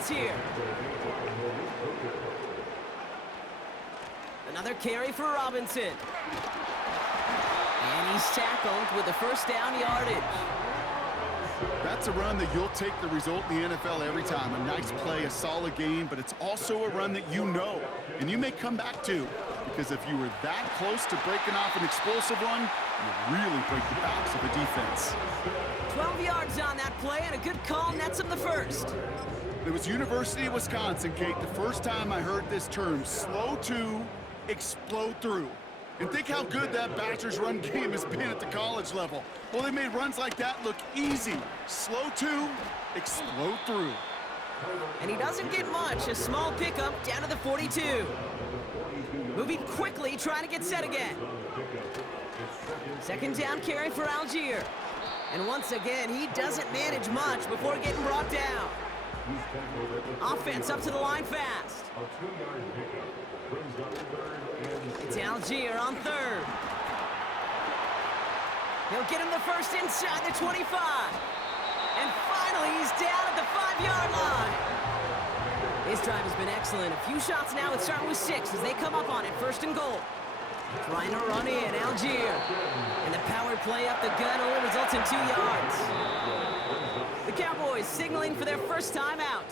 offense here. Another carry for Robinson. And he's tackled with the first down yardage. That's a run that you'll take the result in the NFL every time. A nice play, a solid game, but it's also a run that you know, and you may come back to, because if you were that close to breaking off an explosive run, you really break the backs of a defense. 12 yards on that play, and a good call nets him the first. It was University of Wisconsin, Kate, the first time I heard this term, slow to explode through. And think how good that Badgers run game has been at the college level. Well, they made runs like that look easy. Slow to explode through. And he doesn't get much. A small pickup down to the 42. Moving quickly, trying to get set again. Second down carry for Algier. And once again, he doesn't manage much before getting brought down. Offense up to the line fast. It's Algier on third. He'll get him the first inside the 25. And finally, he's down at the 5-yard line. His drive has been excellent. A few shots now. It's starting with 6 as they come up on it. First and goal. Trying to run in, Algier. And the power play up the gun only results in 2 yards. The Cowboys signaling for their first time out.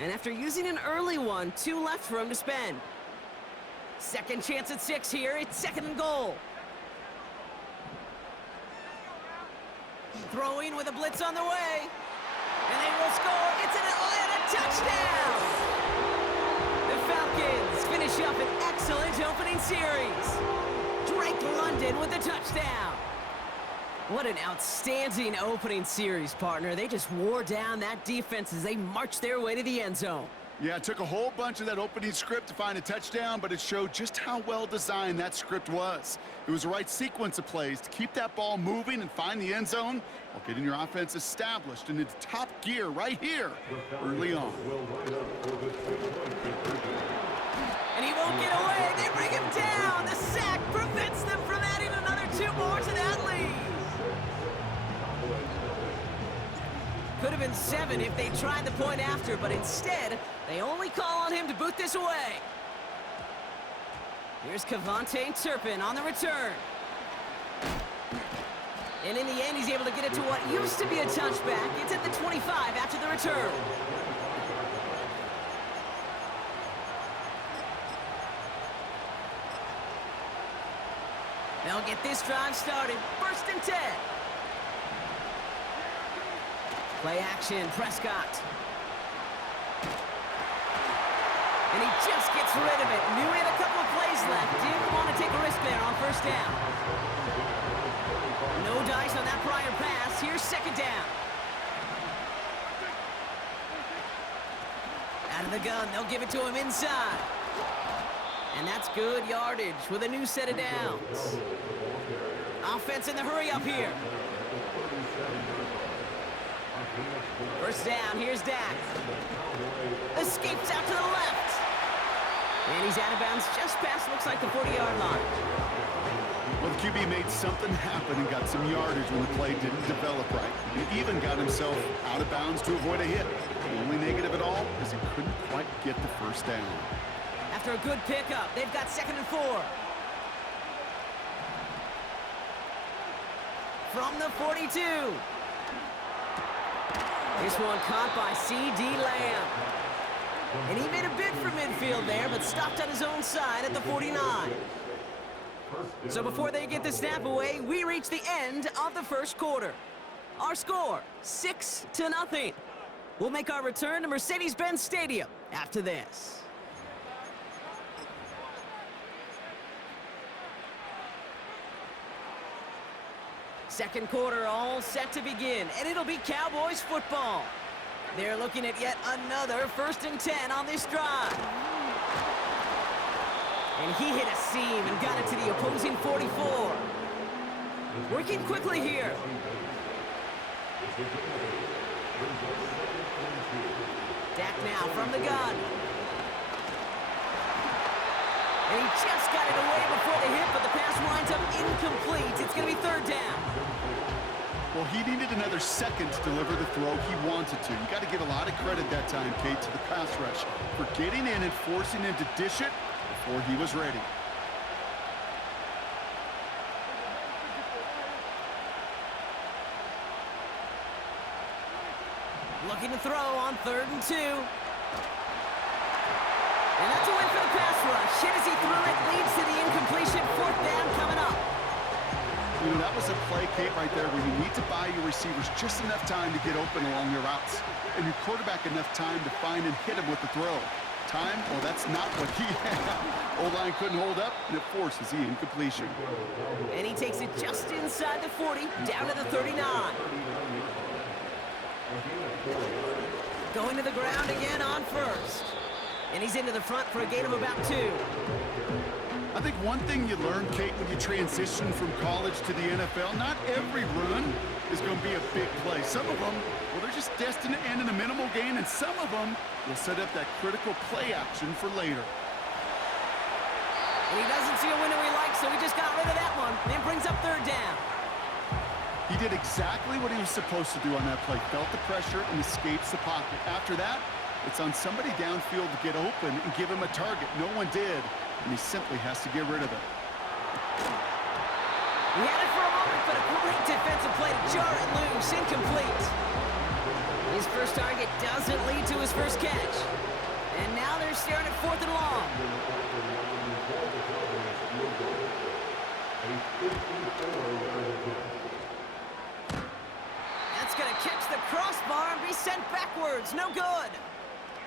And after using an early one, 2 left for him to spend. Second chance at 6 here. It's second and goal. Throwing with a blitz on the way. And they will score. It's an Atlanta touchdown. The Falcons finish up an excellent opening series. Drake London with the touchdown. What an outstanding opening series, partner. They just wore down that defense as they marched their way to the end zone. Yeah, it took a whole bunch of that opening script to find a touchdown, but it showed just how well designed that script was. It was the right sequence of plays to keep that ball moving and find the end zone while getting your offense established and into top gear right here early on. And he won't get away. They bring him down. The sack prevents them from adding another 2 more to that lead. Could have been 7 if they tried the point after, but instead, they only call on him to boot this away. Here's Kevontae Turpin on the return. And in the end, he's able to get it to what used to be a touchback. It's at the 25 after the return. They'll get this drive started. First and 10. Play action, Prescott. And he just gets rid of it. Knew he had a couple of plays left. Didn't want to take a risk there on first down. No dice on that prior pass. Here's second down. Out of the gun, they'll give it to him inside. And that's good yardage with a new set of downs. Offense in the hurry up here. First down, here's Dak. Escapes out to the left. And he's out of bounds just past, looks like, the 40-yard line. Well, the QB made something happen and got some yardage when the play didn't develop right. He even got himself out of bounds to avoid a hit. The only negative at all is he couldn't quite get the first down. After a good pickup, they've got second and 4. From the 42. This one caught by C.D. Lamb. And he made a bid for midfield there, but stopped on his own side at the 49. So before they get the snap away, we reach the end of the first quarter. Our score, 6-0. We'll make our return to Mercedes-Benz Stadium after this. Second quarter all set to begin, and it'll be Cowboys football. They're looking at yet another first and 10 on this drive. And he hit a seam and got it to the opposing 44. Working quickly here. Dak now from the gun. And he just got it away before the hit, but the pass winds up incomplete. It's going to be third down. Well, he needed another second to deliver the throw he wanted to. You got to give a lot of credit that time, Kate, to the pass rush for getting in and forcing him to dish it before he was ready. Looking to throw on 3rd and 2. And that's a win for the pass rush. Hit as he threw it, leads to the incompletion. 4th down coming up. You know, that was a play, Kate, right there where you need to buy your receivers just enough time to get open along your routes. And your quarterback enough time to find and hit him with the throw. Time? Well, that's not what he had. O-line couldn't hold up, and it forces the incompletion. And he takes it just inside the 40, down to the 39. Going to the ground again on 1st. And he's into the front for a gain of about 2. I think one thing you learn, Kate, when you transition from college to the NFL, not every run is going to be a big play. Some of them, well, they're just destined to end in a minimal gain, and some of them will set up that critical play action for later. And he doesn't see a window he likes, so he just got rid of that one. Then brings up 3rd down. He did exactly what he was supposed to do on that play. Felt the pressure and escapes the pocket. After that, it's on somebody downfield to get open and give him a target. No one did, and he simply has to get rid of it. He had it for a moment, but a great defensive play to jar it loose. Incomplete. His first target doesn't lead to his first catch. And now they're staring at 4th and long. That's going to catch the crossbar and be sent backwards. No good.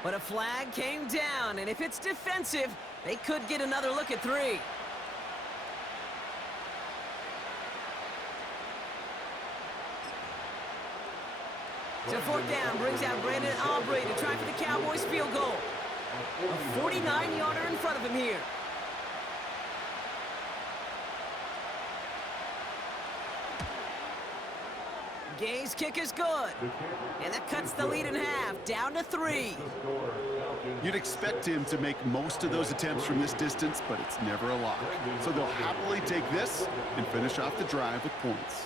But a flag came down, and if it's defensive, they could get another look at 3. So 4th down brings out Brandon Aubrey to try for the Cowboys field goal. A 49-yarder in front of him here. Gay's kick is good. And that cuts the lead in half, down to 3. You'd expect him to make most of those attempts from this distance, but it's never a lock. So they'll happily take this and finish off the drive with points.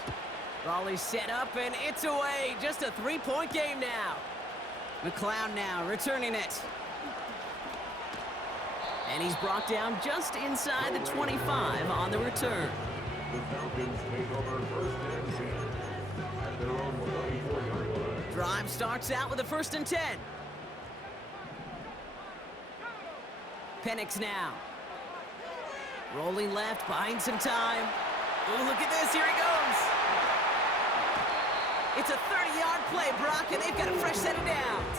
Raleigh's set up, and it's away. Just a 3-point game now. McLeod now returning it. And he's brought down just inside the 25 on the return. The Falcons take over 1st and 10 at their own 24-yard line. Drive starts out with a 1st and 10. Penix now. Rolling left, buying some time. Oh, look at this. Here he goes. It's a 30-yard play, Brock, and they've got a fresh set of downs.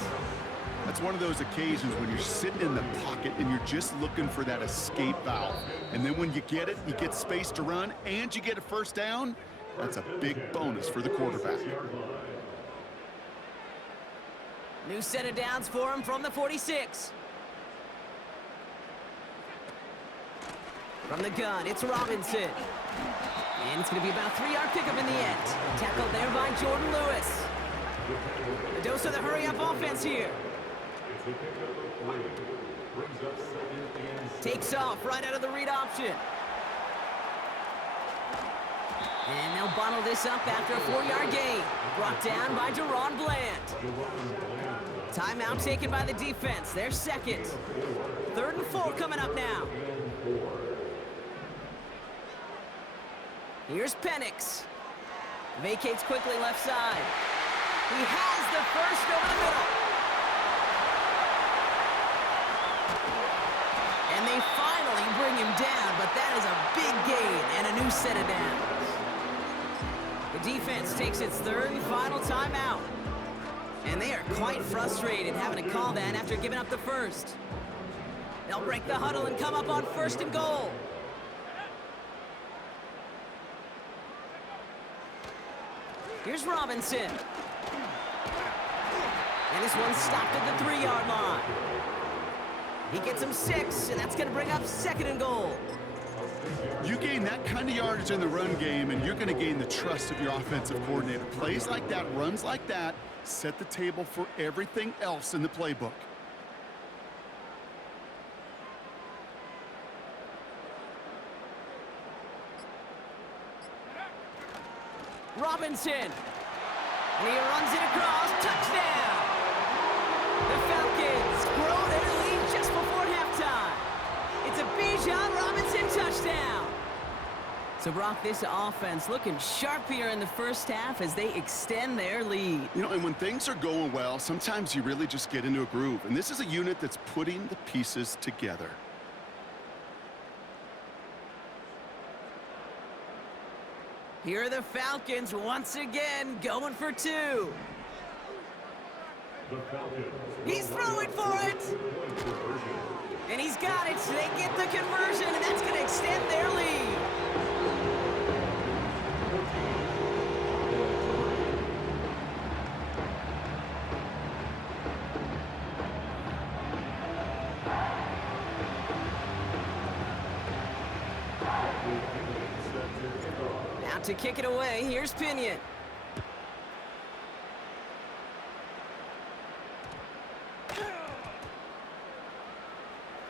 That's one of those occasions when you're sitting in the pocket and you're just looking for that escape valve. And then when you get it, you get space to run, and you get a 1st down. That's a big bonus for the quarterback. New set of downs for him from the 46. From the gun, it's Robinson. And it's going to be about a 3-yard pickup in the end. Tackled there by Jordan Lewis. A dose of the hurry-up offense here. Takes off right out of the read option. And they'll bottle this up after a 4-yard gain. Brought down by Deron Bland. Timeout taken by the defense. Their second. 3rd and 4 coming up now. Here's Penix. Vacates quickly left side. He has the first over the middle. And they finally bring him down, but that is a big gain and a new set of downs. The defense takes its 3rd and final timeout. And they are quite frustrated having to call that after giving up the first. They'll break the huddle and come up on 1st and goal. Here's Robinson. And this one's stopped at the 3-yard line. He gets him 6, and that's going to bring up 2nd and goal. You gain that kind of yardage in the run game, and you're going to gain the trust of your offensive coordinator. Plays like that, runs like that, set the table for everything else in the playbook. Robinson And he runs it across. Touchdown! The Falcons grow their lead just before halftime. It's a Bijan Robinson touchdown. So, Brock, this offense looking sharp here in the first half as they extend their lead. You know, and when things are going well, sometimes you really just get into a groove. And this is a unit that's putting the pieces together. Here are the Falcons once again going for two. He's throwing for it. And he's got it, so they get the conversion, and that's going to extend their lead. Now to kick it away, here's Pinion.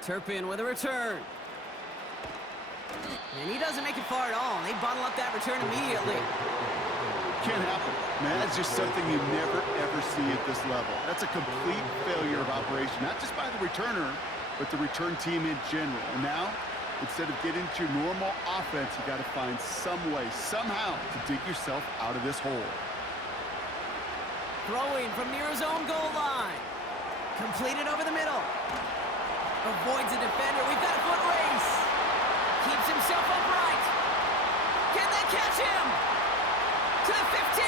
Turpin with a return. And he doesn't make it far at all. They bottle up that return immediately. Can't happen. Man, that's just something you never, ever see at this level. That's a complete failure of operation, not just by the returner, but the return team in general. And now, instead of getting to your normal offense, you got to find some way, somehow, to dig yourself out of this hole. Throwing from near his own goal line. Completed over the middle. Avoids a defender. We've got a foot race. Keeps himself upright. Can they catch him? To the 15.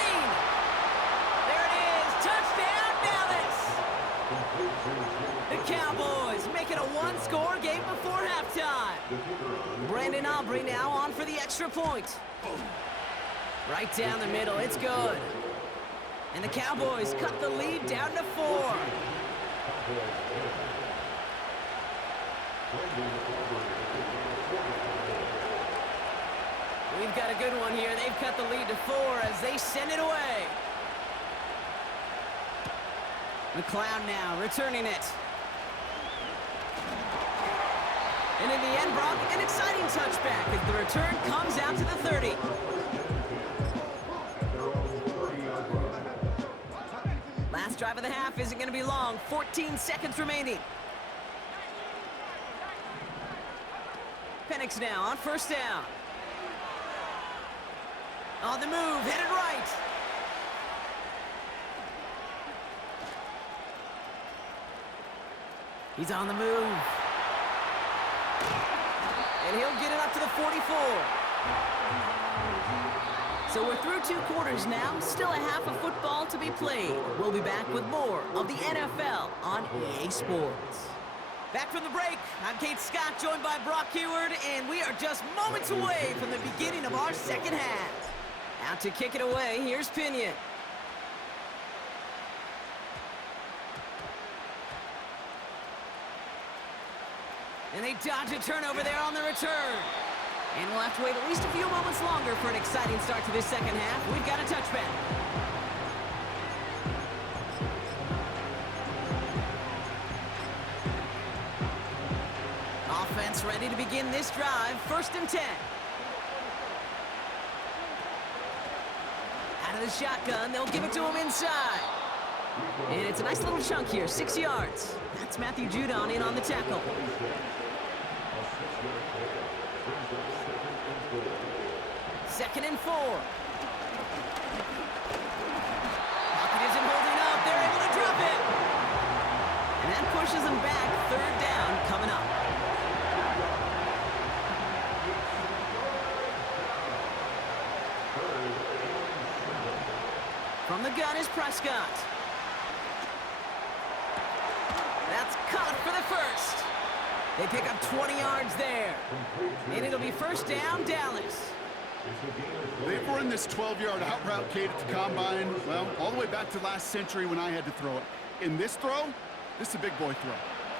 There it is. Touchdown, Dallas. The Cowboys make it a one-score game before halftime. Brandon Aubrey now on for the extra point. Right down the middle. It's good. And the Cowboys cut the lead down to 4. We've got a good one here. They've cut the lead to 4 as they send it away. McLeod now returning it. And in the end, Brock, an exciting touchback as the return comes out to the 30. Last drive of the half isn't going to be long. 14 seconds remaining. Penix now on first down. On the move, headed right. He's on the move. And he'll get it up to the 44. So we're through 2 quarters now. Still a half of football to be played. We'll be back with more of the NFL on EA Sports. Back from the break, I'm Kate Scott, joined by Brock Heward, and we are just moments away from the beginning of our second half. Out to kick it away, here's Pinion. And they dodge a turnover there on the return. And we'll have to wait at least a few moments longer for an exciting start to this second half. We've got a touchback. Offense ready to begin this drive. 1st and 10. Out of the shotgun, they'll give it to him inside. And it's a nice little chunk here, 6 yards. That's Matthew Judon in on the tackle. 2nd and 4. Pocket isn't holding up. They're able to drop it. And that pushes them back. 3rd down coming up. From the gun is Prescott. That's caught for the first. They pick up 20 yards there. And it'll be 1st down, Dallas. They've run this 12-yard out route, Kate, at the combine, well, all the way back to last century when I had to throw it. In this throw, this is a big boy throw.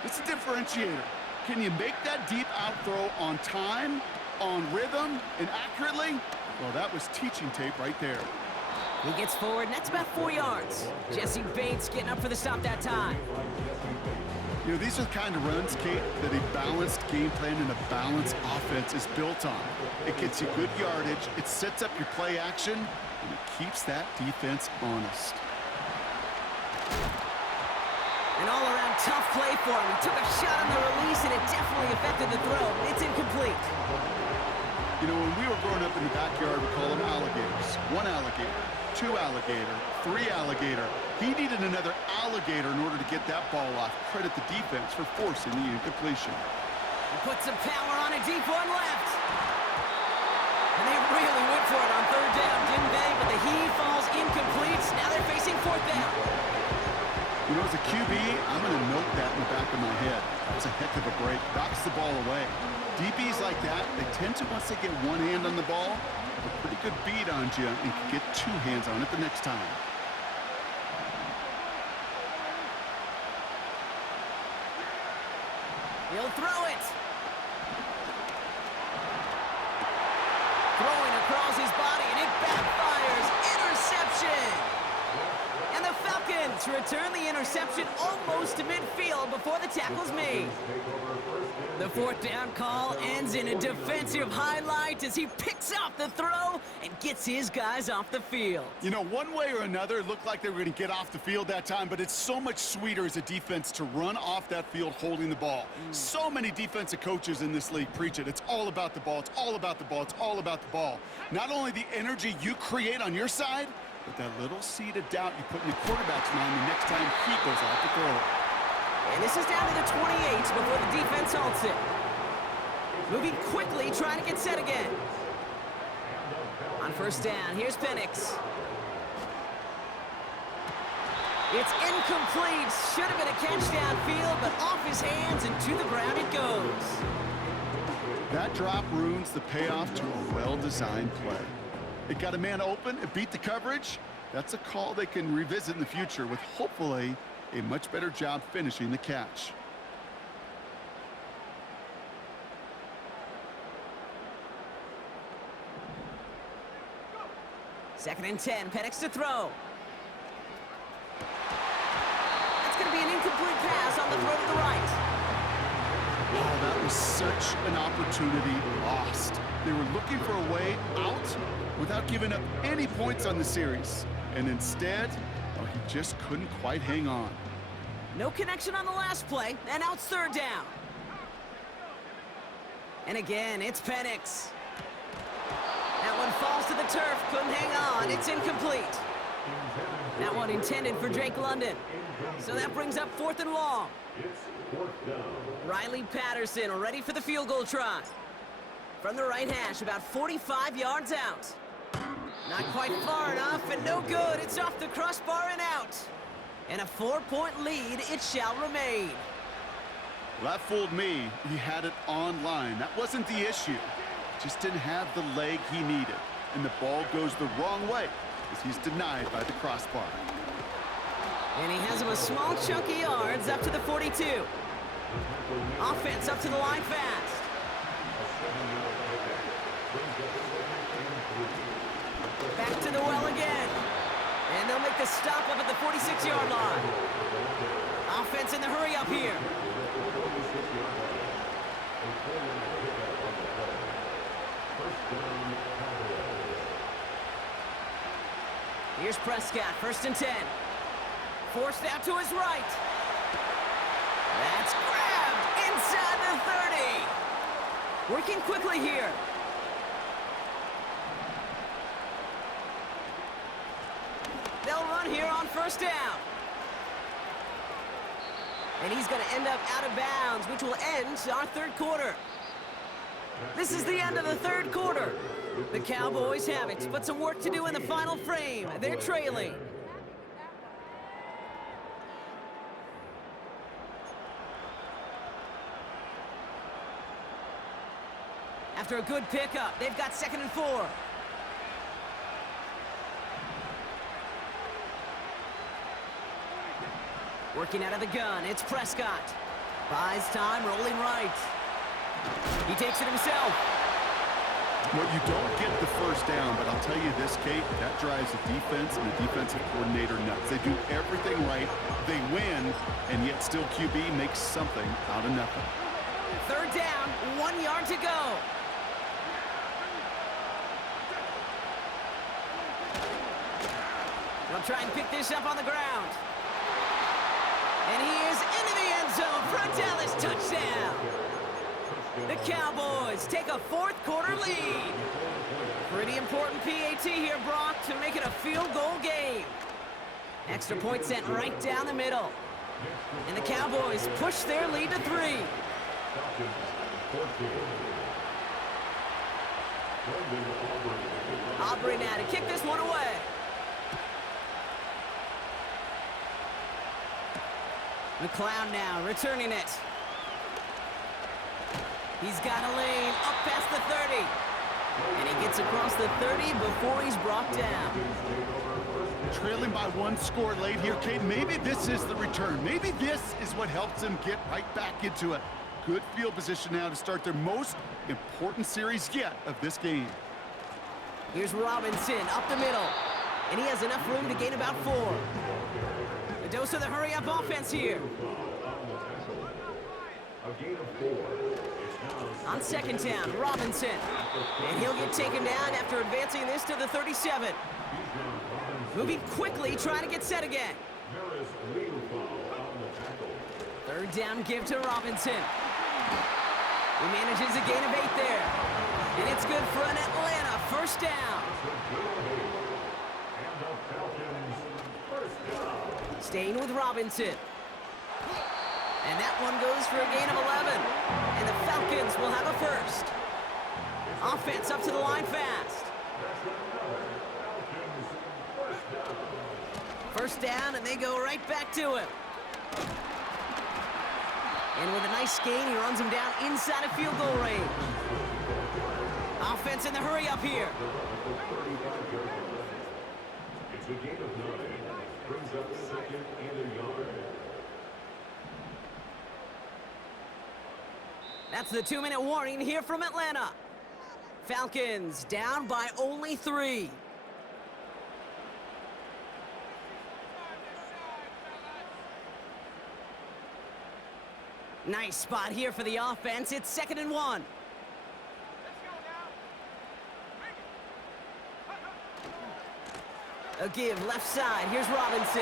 It's a differentiator. Can you make that deep out throw on time, on rhythm, and accurately? Well, that was teaching tape right there. He gets forward, and that's about 4 yards. Jesse Bates getting up for the stop that time. You know, these are the kind of runs, Kate, that a balanced game plan and a balanced offense is built on. It gets you good yardage, it sets up your play action, and it keeps that defense honest. An all-around tough play for him. He took a shot on the release, and it definitely affected the throw. It's incomplete. You know, when we were growing up in the backyard, we call them alligators. 1 alligator, 2 alligator, 3 alligator. He needed another alligator in order to get that ball off. Credit the defense for forcing the incompletion. He put some power on it, deep one left. And they really went for it on 3rd down, didn't they? But the heave falls incomplete. Now they're facing 4th down. You know, as a QB, I'm going to note that in the back of my head. That was a heck of a break. Knocks the ball away. DBs like that, they tend to, once they get one hand on the ball, have a pretty good beat on you and can get 2 hands on it the next time. He'll throw it. Throwing across his body, and it backfires. Interception. And the Falcons return the interception almost to midfield before the tackle's made. The 4th down call ends in a defensive highlight as he picks off the throw and gets his guys off the field. You know, one way or another, it looked like they were going to get off the field that time, but it's so much sweeter as a defense to run off that field holding the ball. So many defensive coaches in this league preach it. It's all about the ball. It's all about the ball. It's all about the ball. Not only the energy you create on your side, but that little seed of doubt you put in the quarterback's mind the next time he goes out to throw it. And this is down to the 28 before the defense halts it. Moving quickly, trying to get set again. On 1st down, here's Penix. It's incomplete. Should have been a catch downfield, but off his hands and to the ground it goes. That drop ruins the payoff to a well-designed play. It got a man open, it beat the coverage. That's a call they can revisit in the future with hopefully a much better job finishing the catch. Second and 10, Penix to throw. That's going to be an incomplete pass on the throw to the right. Oh, that was such an opportunity lost. They were looking for a way out without giving up any points on the series. And instead, oh, he just couldn't quite hang on. No connection on the last play, and now it's 3rd down. And again, it's Penix. That one falls to the turf, couldn't hang on. It's incomplete. That one intended for Drake London. So that brings up 4th and long. Riley Patterson ready for the field goal try. From the right hash, about 45 yards out. Not quite far enough, and no good. It's off the crossbar and out. And a 4-point lead, it shall remain. Well, that fooled me. He had it online. That wasn't the issue. Just didn't have the leg he needed. And the ball goes the wrong way as he's denied by the crossbar. And he has him a small chunk of yards up to the 42. Offense up to the line fast. Back to the well again. And they'll make the stop up at the 46-yard line. Offense in the hurry up here. Here's Prescott, 1st and 10. Forced out to his right. That's grabbed inside the 30. Working quickly here. They'll run here on 1st down. And he's going to end up out of bounds, which will end our 3rd quarter. This is the end of the 3rd quarter. The Cowboys have it, but some work to do in the final frame. They're trailing. After a good pickup, they've got 2nd and 4. Working out of the gun, it's Prescott. Buys time, rolling right. He takes it himself. Well, you don't get the 1st down, but I'll tell you this, Kate, that drives the defense and the defensive coordinator nuts. They do everything right, they win, and yet still QB makes something out of nothing. 3rd down, 1 yard to go. They'll try and pick this up on the ground. And he is into the end zone for a Dallas touchdown. The Cowboys take a fourth quarter lead. Pretty important PAT here, Brock, to make it a field goal game. Extra point sent right down the middle. And the Cowboys push their lead to 3. Aubrey now to kick this one away. McLeod now returning it. He's got a lane up past the 30. And he gets across the 30 before he's brought down. Trailing by 1 score late here, Kate. Maybe this is the return. Maybe this is what helps them get right back into it. Good field position now to start their most important series yet of this game. Here's Robinson up the middle. And he has enough room to gain about 4. A dose of the hurry-up offense here. On second down, Robinson. And he'll get taken down after advancing this to the 37. Moving quickly, trying to get set again. Third down give to Robinson. He manages a gain of 8 there. And it's good for an Atlanta first down. Staying with Robinson. And that one goes for a gain of 11. And the Falcons will have a first. Offense up to the line fast. First down, and they go right back to him. And with a nice gain, he runs him down inside of field goal range. Offense in the hurry up here. It's a gain of 9. Brings up second and a yard. That's the 2-minute warning here from Atlanta. Falcons down by only 3. Nice spot here for the offense. It's 2nd and 1. A give left side. Here's Robinson.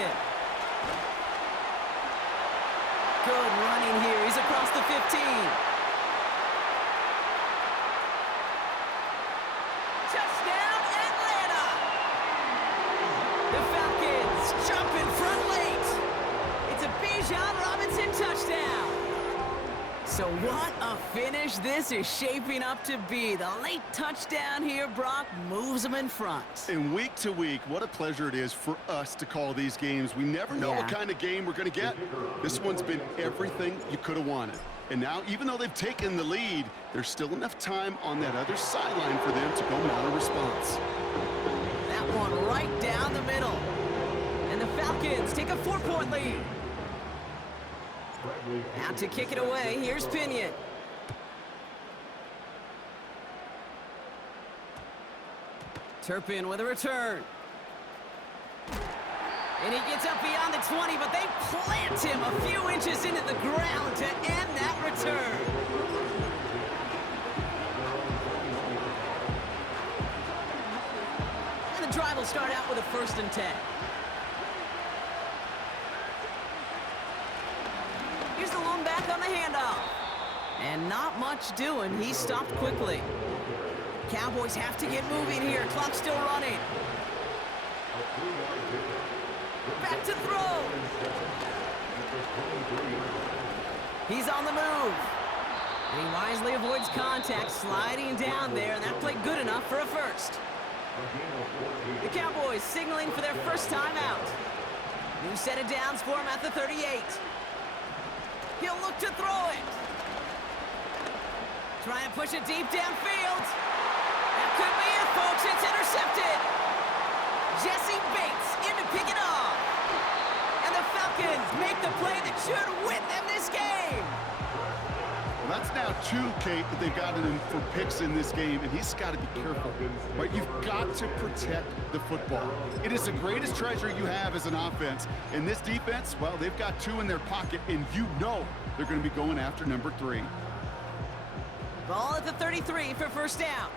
Good running here. He's across the 15. Touchdown, Atlanta! The Falcons jump in front late. It's a Bijan Robinson touchdown. So what a finish this is shaping up to be. The late touchdown here, Brock, moves them in front. And week to week, what a pleasure it is for us to call these games. We never know what kind of game we're going to get. This one's been everything you could have wanted. And now, even though they've taken the lead, there's still enough time on that other sideline for them to go mount a response. That one right down the middle. And the Falcons take a 4-point lead. Out to kick it away, here's Pinion. Turpin with a return. And he gets up beyond the 20, but they plant him a few inches into the ground to end that return. And the drive will start out with a 1st and 10. Here's the lone back on the handoff. And not much doing. He stopped quickly. Cowboys have to get moving here. Clock still running. Back to throw. He's on the move. And he wisely avoids contact, sliding down there, and that played good enough for a first. The Cowboys signaling for their first time out. New set of downs for him at the 38. He'll look to throw it. Trying to push it deep downfield. That could be it, folks. It's intercepted. Jesse Bates in to pick it off. And the Falcons make the play that should win them this game. Well, that's now 2, Kate, that they've gotten him for picks in this game, and he's got to be careful. Right? You've got to protect the football. It is the greatest treasure you have as an offense. And this defense, well, they've got 2 in their pocket, and you know they're going to be going after number 3. Ball at the 33 for first down.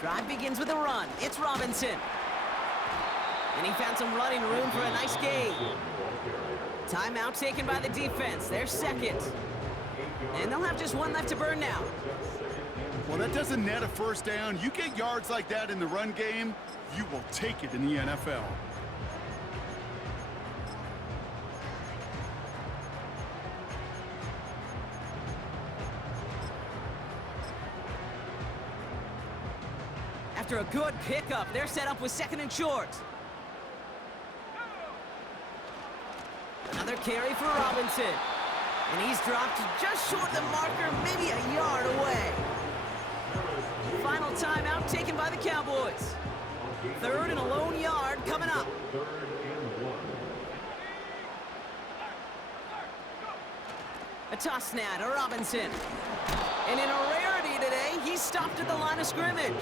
Drive begins with a run. It's Robinson. And he found some running room for a nice gain. Timeout taken by the defense. Their second. And they'll have just one left to burn now. Well, that doesn't net a first down. You get yards like that in the run game, you will take it in the NFL. After a good pickup, they're set up with second and short. Another carry for Robinson. And he's dropped just short of the marker, maybe a yard away. Final timeout taken by the Cowboys. Third and a lone yard coming up. A toss now to Robinson. And in a rarity today, he's stopped at the line of scrimmage.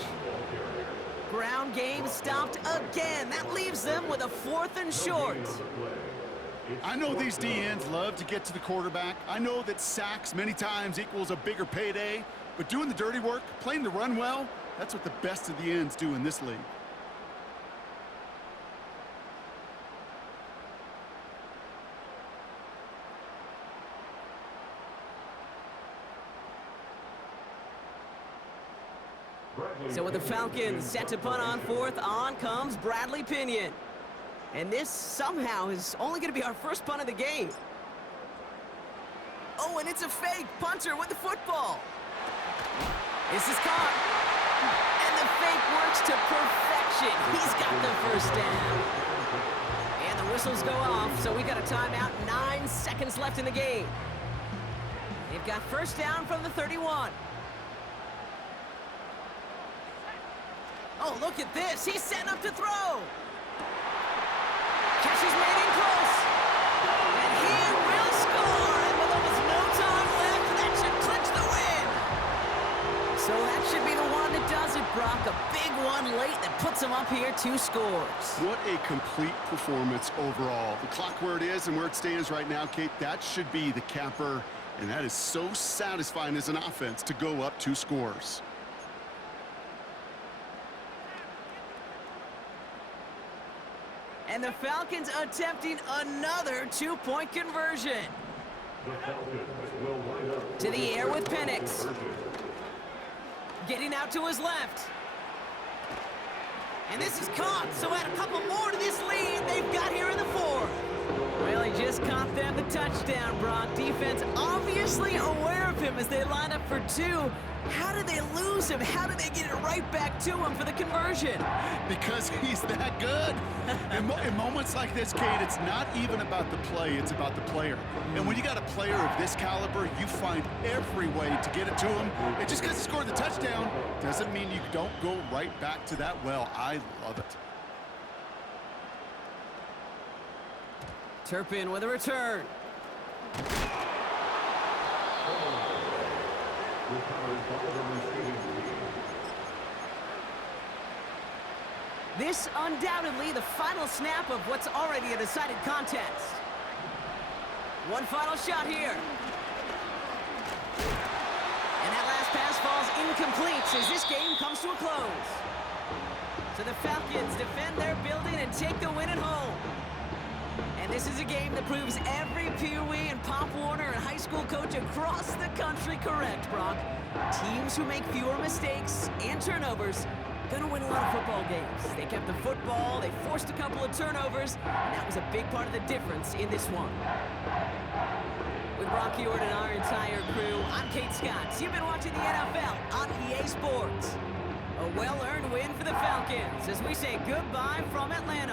Ground game stopped again. That leaves them with a 4th and short. I know these D-ends love to get to the quarterback. I know that sacks many times equals a bigger payday, but doing the dirty work, playing the run well, that's what the best of the ends do in this league. So with the Falcons set to punt on 4th, on comes Bradley Pinion. And this somehow is only going to be our first punt of the game. Oh, and it's a fake. Punter with the football. This is caught. And the fake works to perfection. He's got the first down. And the whistles go off, so we got a timeout. 9 seconds left in the game. They've got first down from the 31. Oh, look at this. He's setting up to throw. Catch is made in close. And he will score. And with almost no time left, that should clinch the win. So that should be the one that does it, Brock. A big one late that puts him up here 2 scores. What a complete performance overall. The clock where it is and where it stands right now, Kate, that should be the capper. And that is so satisfying as an offense to go up 2 scores. And the Falcons attempting another 2-point conversion. To the air with Penix. Getting out to his left. And this is caught, so add a couple more to this lead they've got here in the 4th. Well, he just caught them the touchdown, Brock. Defense obviously aware of him as they line up for 2. How did they lose him? How did they get it right back to him for the conversion? Because he's that good. In moments like this, Kate, it's not even about the play, it's about the player. And when you got a player of this caliber, you find every way to get it to him. And just because he scored the touchdown doesn't mean you don't go right back to that well. I love it. Turpin with a return. This undoubtedly the final snap of what's already a decided contest. One final shot here. And that last pass falls incomplete as this game comes to a close. So the Falcons defend their building and take the win at home. And this is a game that proves every Pee Wee and Pop Warner and high school coach across the country correct, Brock. Teams who make fewer mistakes and turnovers gonna win a lot of football games. They kept the football, they forced a couple of turnovers, and that was a big part of the difference in this one. With Brock Ewart and our entire crew, I'm Kate Scott. You've been watching the NFL on EA Sports. A well-earned win for the Falcons as we say goodbye from Atlanta.